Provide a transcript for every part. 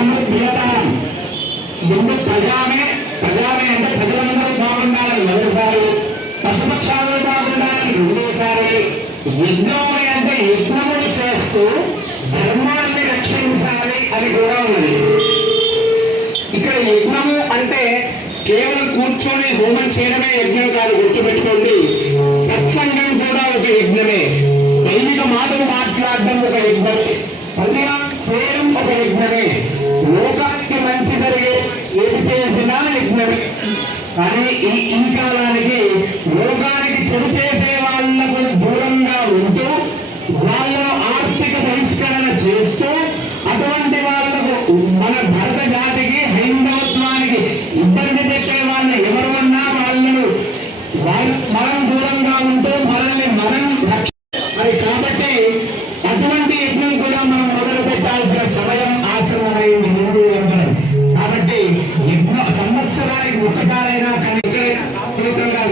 సమృద్ధియతాం. ముందు ప్రజామే అంటే ప్రజలందరూ బాగుండాలని మొదటిసారి, పశుపక్షాలు బాగుండాలని రెండోసారి, యజ్ఞముని అంటే యజ్ఞములు చేస్తూ ధర్మాన్ని రక్షించాలి అని కూడా ఉన్నది. ఇక్కడ యజ్ఞము అంటే కేవలం కూర్చొని హోమం చేయడమే యజ్ఞం కాదు, గుర్తుపెట్టుకోండి. సత్సంగం కూడా ఒక యజ్ఞమే, దైవిక మాటలు మాట్లాడడం ఒక యజ్ఞమే, ప్రతిరోజు చేయడం ఒక యజ్ఞమే, లోకానికి మంచి జరిగే ఏది చేసినా యజ్ఞమే. కానీ ఈ కాలానికి లోకానికి చెడు చేసే వాళ్లకు దూరంగా ఉంటూ వాళ్ళను ఆర్థిక బహిష్కరణ చేస్తూ అటువంటి వాళ్లకు మన భారత జాతికి హైందవత్వానికి ఇబ్బంది తెచ్చే వాళ్ళని ఎవరు ఉన్నా వాళ్ళను మనం దూరంగా ఉంటూ మనల్ని మనం మరి కాబట్టి అటువంటి యజ్ఞం కూడా మనం మొదలు పెట్టాల్సిన సమయం ఆసన్నమైంది హిందూ అందరం. కాబట్టి యజ్ఞ సంవత్సరానికి ఒక్కసారైనా కానీ ఎక్కడైనా సామూహికంగా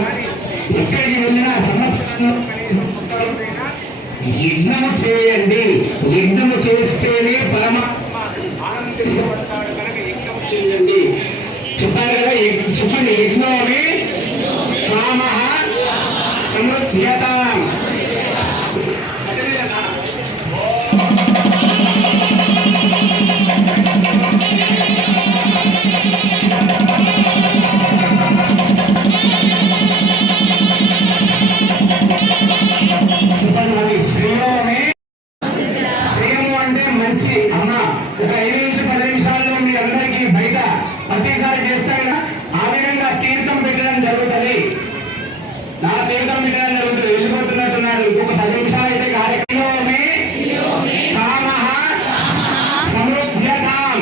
ఎక్కడికి వెళ్ళినా సంవత్సరంలో యజ్ఞము చేయండి. యజ్ఞము చేస్తేనే పరమాత్మ ఆనందించబడతాడు కనుక యజ్ఞము చేయండి. చెప్పారు కదా, చెప్పండి. యజ్ఞోమే కామ సమృద్ధ్యత. శ్రేయము అంటే మంచి. అమ్మ ఒక 5 నుంచి 10 నిమిషాల్లో మీ అందరికీ బయట ప్రతిసారి చేస్తాయినా ఆ విధంగా తీర్థం పెట్టడం జరుగుతుంది. నా తీర్థం పెట్టడం జరుగుతుంది. వెళ్ళిపోతున్నట్టున్నారు. ఇంకొక 10 నిమిషాలు అయితే కార్యక్రమమే కామః సమృద్ధ్యతాం.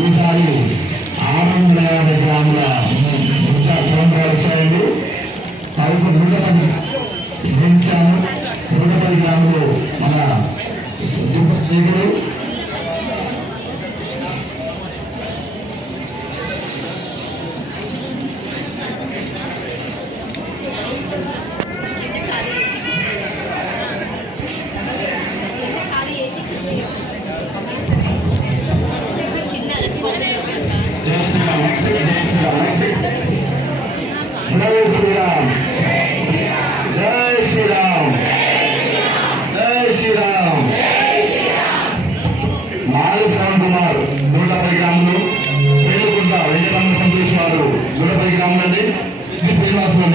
ఈసారి ఆనందరాయ గ్రాముల వచ్చాయండి. 110 నిర్మించాము. 110 గ్రాములు మన స్నేహితులు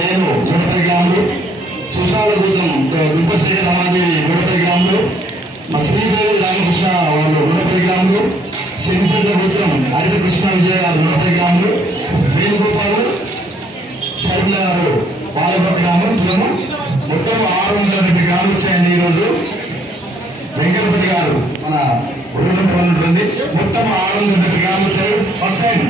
నేను 110 గ్రాములు, సుశాల దూతం గుంపశ్రీ రామాదేవి 110 గ్రాములు, మా శ్రీదేవి రామకృష్ణ వాళ్ళు 110 గ్రాములు, శనిచంద్ర పుత్రం హరిత కృష్ణ విజయ గారు 110 గ్రాములు, వేణుగోపాలు షర్మిల గారు 40 గ్రాములు, మొత్తం 620 గ్రాములు వచ్చాయండి. ఈరోజు వెంకటపతి గారు మన ఉన్నటువంటి మొత్తం 620 గ్రాములు వచ్చాయి. First time